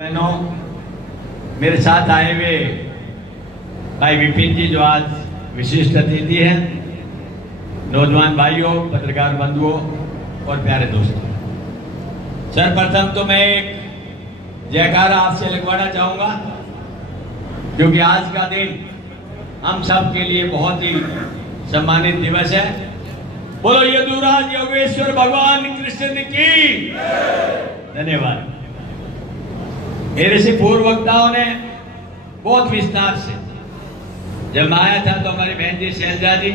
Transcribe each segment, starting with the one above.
बहनों, मेरे साथ आए हुए भाई विपिन जी जो आज विशिष्ट अतिथि हैं, नौजवान भाइयों, पत्रकार बंधुओं और प्यारे दोस्तों, सर्वप्रथम तो मैं एक जयकारा आपसे लगवाना चाहूंगा क्योंकि आज का दिन हम सब के लिए बहुत ही सम्मानित दिवस है। बोलो यदुराज योगेश्वर भगवान कृष्ण की धन्यवाद। मेरे से पूर्व वक्ताओं ने बहुत विस्तार से, जब आया था तो हमारी बहन जी शैलजा जी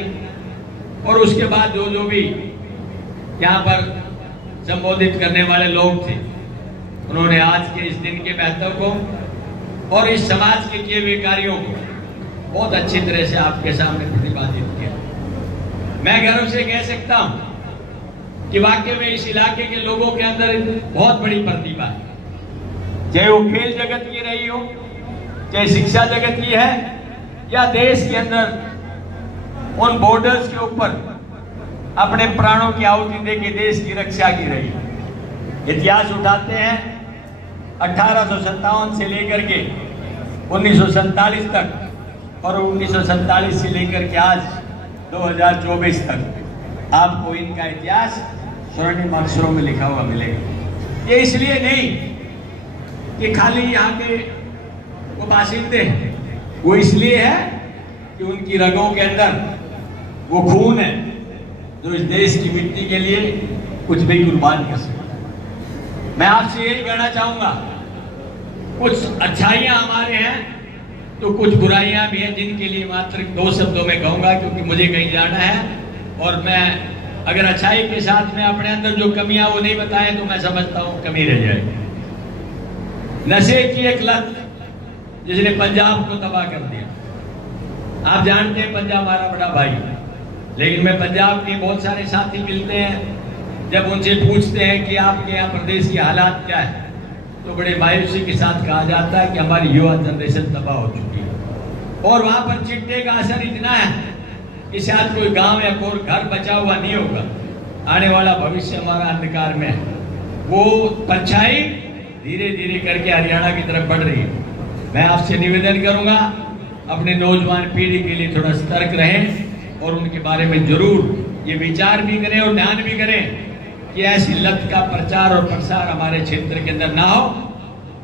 और उसके बाद जो भी यहाँ पर संबोधित करने वाले लोग थे, उन्होंने आज के इस दिन के महत्व को और इस समाज के किए हुए कार्यों को बहुत अच्छी तरह से आपके सामने प्रतिपादित किया। मैं गर्व से कह सकता हूं कि वाकई में इस इलाके के लोगों के अंदर बहुत बड़ी प्रतिभा है, चाहे वो खेल जगत की रही हो, चाहे शिक्षा जगत की है, या देश के अंदर उन बॉर्डर्स के ऊपर अपने प्राणों की आहुति देके देश की रक्षा की रही। इतिहास उठाते हैं 1857 से लेकर के 1947 तक और 1947 से लेकर के आज 2024 तक आपको इनका इतिहास स्वर्णिम अक्षरों में लिखा हुआ मिलेगा। ये इसलिए नहीं कि खाली यहाँ के वो बाशिंदे हैं, वो इसलिए है कि उनकी रगों के अंदर वो खून है जो इस देश की मिट्टी के लिए कुछ भी कुर्बान कर सकता है। मैं आपसे यही कहना चाहूंगा, कुछ अच्छाइयां हमारे हैं तो कुछ बुराइयां भी हैं, जिनके लिए मात्र 2 शब्दों में कहूंगा क्योंकि मुझे कहीं जाना है। और मैं अगर अच्छाई के साथ में अपने अंदर जो कमियां वो नहीं बताएं तो मैं समझता हूं कमी रह जाएगी। नशे की एक लत जिसने पंजाब को तबाह कर दिया। आप जानते हैं पंजाब हमारा बड़ा भाई, लेकिन मैं पंजाब के बहुत सारे साथी मिलते हैं, जब उनसे पूछते हैं कि आपके यहाँ प्रदेश की हालात क्या है, तो बड़े मायूसी के साथ कहा जाता है कि हमारी युवा जनरेशन तबाह हो चुकी है। और वहां पर चिट्टे का असर इतना है कि शायद कोई गांव या कोई घर बचा हुआ नहीं होगा। आने वाला भविष्य हमारा अंधकार में है। वो परछाई धीरे धीरे करके हरियाणा की तरफ बढ़ रही है। मैं आपसे निवेदन करूंगा, अपने नौजवान पीढ़ी के लिए थोड़ा सतर्क रहें और उनके बारे में जरूर ये विचार भी करें और ध्यान भी करें कि ऐसी लत का प्रचार और प्रसार हमारे क्षेत्र के अंदर ना हो,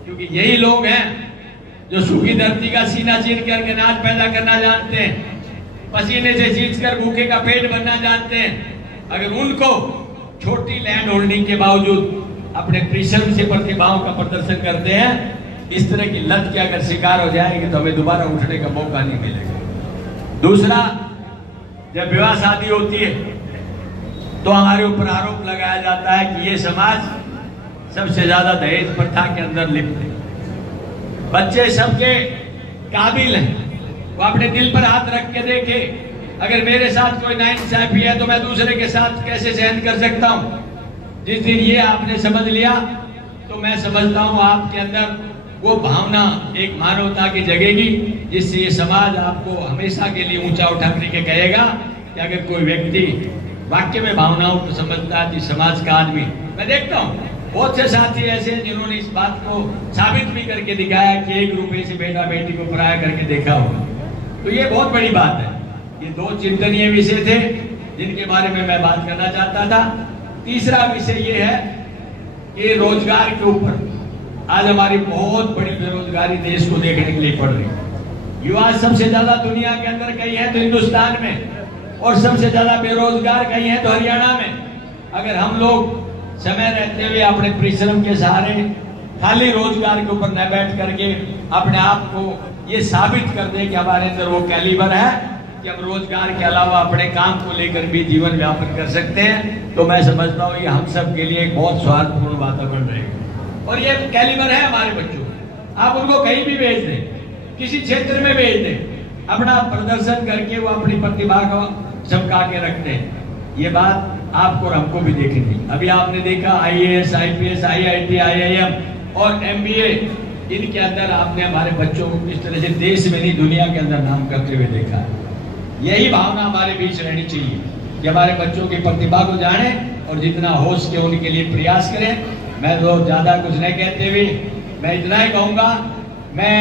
क्योंकि यही लोग हैं जो सूखी धरती का सीना चीर करके अनाज पैदा करना जानते हैं, पसीने से सींचकर भूखे का पेट भरना जानते हैं। अगर उनको छोटी लैंड होल्डिंग के बावजूद अपने परिश्रम से प्रतिभाओं का प्रदर्शन करते हैं, इस तरह की लत के अगर शिकार हो जाएंगे तो हमें दोबारा उठने का मौका नहीं मिलेगा। दूसरा, जब विवाह शादी होती है तो हमारे ऊपर आरोप लगाया जाता है कि ये समाज सबसे ज्यादा दहेज प्रथा के अंदर लिप्त है। बच्चे सबके काबिल हैं, वो अपने दिल पर हाथ रख के देखे, अगर मेरे साथ कोई नाइंसाफी है तो मैं दूसरे के साथ कैसे सहन कर सकता हूं। जिस दिन ये आपने समझ लिया तो मैं समझता हूं आपके अंदर वो भावना एक मानवता की जगेगी, जिससे ये समाज आपको हमेशा के लिए ऊंचा उठा करके कहेगा कि अगर कोई व्यक्ति वाक्य में भावनाओं को समझता है तो समाज का आदमी। मैं देखता हूँ बहुत से साथी ऐसे हैं जिन्होंने इस बात को साबित भी करके दिखाया कि 1 रुपए से बेटा बेटी को पराया करके देखा होगा। तो ये बहुत बड़ी बात है। ये 2 चिंतनीय विषय थे जिनके बारे में मैं बात करना चाहता था। तीसरा विषय ये है कि रोजगार के ऊपर आज हमारी बहुत बड़ी बेरोजगारी देश को देखने के लिए पड़ रही है। युवा सबसे ज्यादा दुनिया के अंदर कहीं है तो हिंदुस्तान में, और सबसे ज्यादा बेरोजगार कहीं है तो हरियाणा में। अगर हम लोग समय रहते हुए अपने परिश्रम के सहारे खाली रोजगार के ऊपर न बैठ करके अपने आप को ये साबित कर दे कि हमारे अंदर वो कैलिबर है कि हम रोजगार के अलावा अपने काम को लेकर भी जीवन यापन कर सकते हैं, तो मैं समझता हूँ ये हम सब के लिए एक बहुत स्वार्थपूर्ण वातावरण रहेगा। और ये कैलिबर है हमारे बच्चों। आप उनको कहीं भी भेज दें, किसी क्षेत्र में भेज दें, अपना प्रदर्शन करके वो अपनी प्रतिभा को चमका के रखते हैं। ये बात आपको और हमको भी देखनी। अभी आपने देखा IAS, IPS, IIT, IIM और MBA, इनके अंदर आपने हमारे बच्चों को किस तरह से देश में नहीं दुनिया के अंदर नाम करते हुए देखा है। यही भावना हमारे बीच रहनी चाहिए कि हमारे बच्चों की प्रतिभा को जाने और जितना हो सके उनके लिए प्रयास करें। मैं तो ज्यादा कुछ नहीं कहते हुए मैं इतना ही कहूंगा, मैं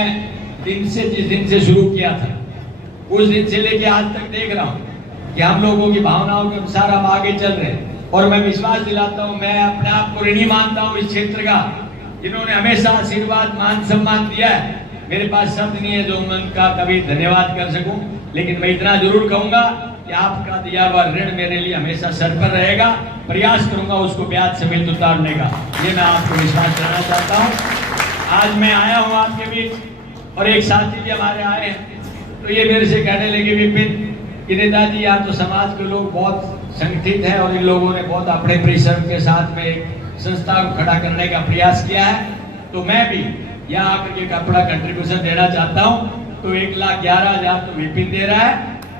जिस दिन से शुरू किया था उस दिन से लेके आज तक देख रहा हूं कि हम लोगों की भावनाओं के अनुसार हम आगे चल रहे हैं। और मैं विश्वास दिलाता हूं, मैं अपने आप को ऋणी मानता हूं इस क्षेत्र का, जिन्होंने हमेशा आशीर्वाद मान सम्मान दिया है। मेरे पास शब्द नहीं है जो उनका कभी धन्यवाद कर सकूं, लेकिन मैं इतना जरूर कहूंगा कि आपका दिया हुआ ऋण मेरे लिए हमेशा सर पर रहेगा। प्रयास करूंगा उसको ब्याज समेत उतारने का, ये मैं आपको विश्वास कराना चाहता हूं। आज मैं आया हूं आपके बीच और एक साथी भी हमारे आए हैं, तो ये मेरे से कहने लगे विपिन कि नेताजी यहाँ तो समाज के लोग बहुत संगठित हैं और इन लोगों ने बहुत अपने परिश्रम के साथ में एक संस्था को खड़ा करने का प्रयास किया है, तो मैं भी यहाँ आकर के अपना कंट्रीब्यूशन देना चाहता हूँ। तो 1,11,000 तो विपिन दे रहा है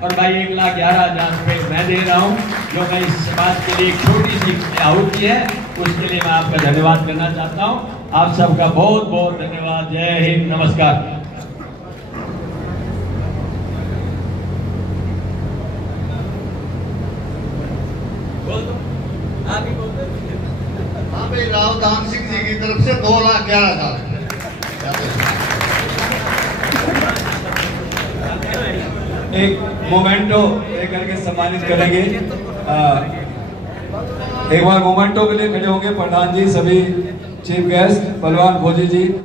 और भाई 1,11,000 रुपये मैं दे रहा हूँ, जो मैं इस समाज के लिए एक छोटी सी आहुति है, उसके लिए मैं आपका धन्यवाद करना चाहता हूँ। आप सबका बहुत बहुत धन्यवाद। जय हिंद, नमस्कार। हाँ भाई, रावधान सिंह जी की तरफ से 2,11,000। एक मोमेंटो लेकर के सम्मानित करेंगे। एक बार मोमेंटो के लिए खड़े होंगे प्रधान जी, सभी चीफ गेस्ट, पहलवान भोजी जी।